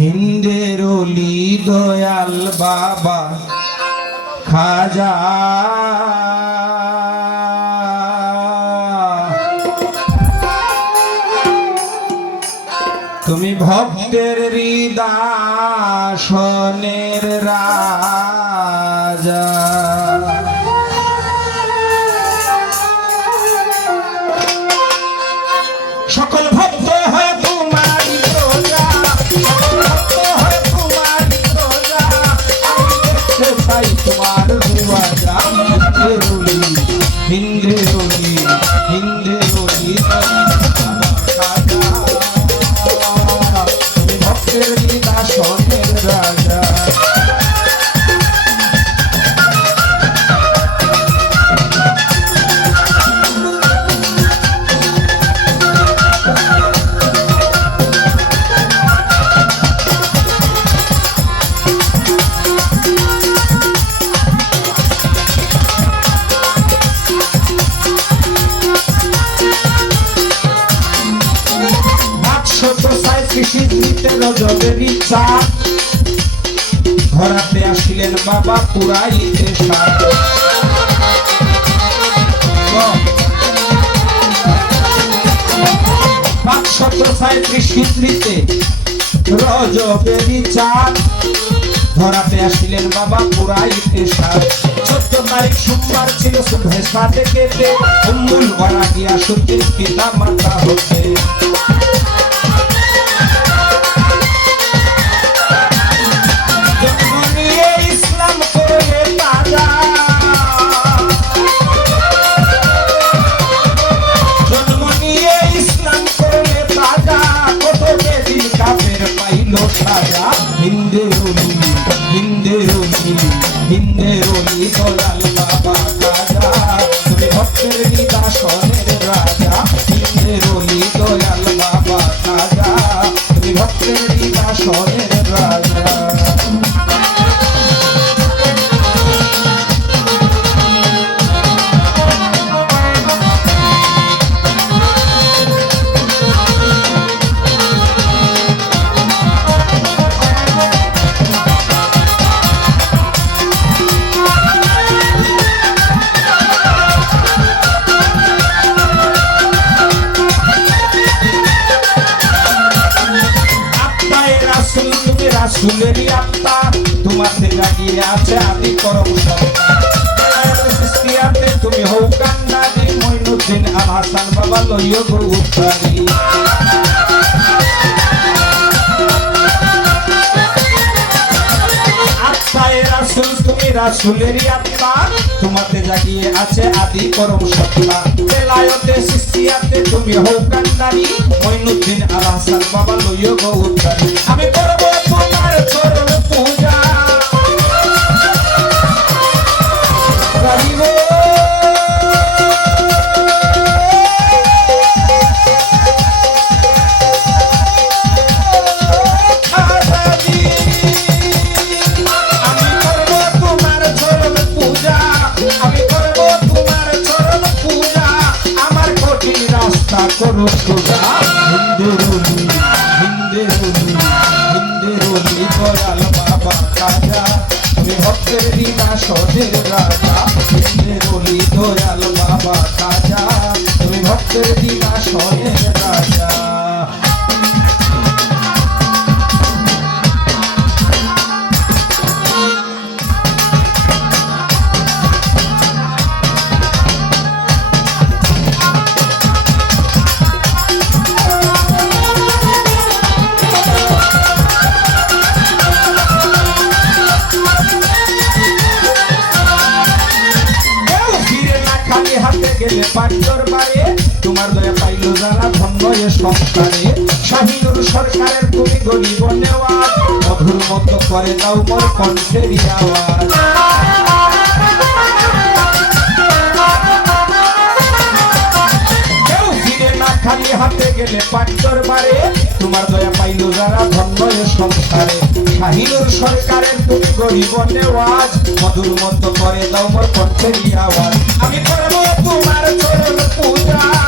হিন্দের অলি দয়াল বাবা খাজা তুমি ভক্তের হৃদয়ের রাজা সকল ভক্ত হয় তোমার প্রজা ভক্ত হয় তোমার প্রজা আমি দেখতে চাই তোমার দুয়ারা হিন্দের অলি তুমি ভক্তের হৃদয়ের রাজা রজবের ইচ্ছা ধরাতে আসিলেন বাবা পুরাইতে সাত 537 হিজরিতে রজবের ইচ্ছা ধরাতে আসিলেন বাবা পুরাইতে সাত 14 তারিখ সোমবার ছিল সুবহে সাতে কেটে উম্মুল ওয়ারা গিয়া সত্যের পিতা মাতা হতে হিন্দের অলি দয়াল বাবা খাজা তুমি ভক্তের হৃদয়ের রাজা হিন্দের অলি দয়াল বাবা খাজা তুমি ভক্তের হৃদয়ের রাজা রাসূলেরই আত্মা তোমাতে জাগিয়ে আছে আদি করম সৃষ্টিয়াতে তুমি হও কান্নারি মঈনুদ্দিন আল হাসান বাবা লইও গো উত্তারি আত্মায়ে রাসূল তুমি রাসূলেরই আত্মা তোমাতে জাগিয়ে আছে আদি করম সত্তা বেলায়েতে সৃষ্টিয়াতে তুমি হও কান্নারি মঈনুদ্দিন আল হাসান বাবা লইও গো উত্তারি আমি করব তোমার চরণ পূজা গাইব আমি করব তোমার চরণ পূজা আমি করব তোমার চরণ পূজা আমার কঠিন রাস্তা করো সোজা হিন্দের অলি দয়াল বাবা খাজা তুমি ভক্তের হৃদয়ের রাজা হিন্দের অলি দয়াল বাবা খাজা তুমি ভক্তের হৃদয়ের রাজা গেলে পাক দরবারে তোমার দয়া পাইল যারা ধন্য এ সংসারে শাহিনুর সরকারের তুমি গরিব নেওয়াজ মধুর মতো করে দাও মোর কণ্ঠের আওয়াজ কেউ ফিরে না খালি হাতে গেলে পাক দরবারে তোমার দয়া পাইল যারা ধন্য এ সংসারে শাহিনুর সরকারের তুমি গরিব নেওয়াজ মধুর মতো করে দাও মোর কণ্ঠের আওয়াজ আমি করব তোমার চরণ পূজা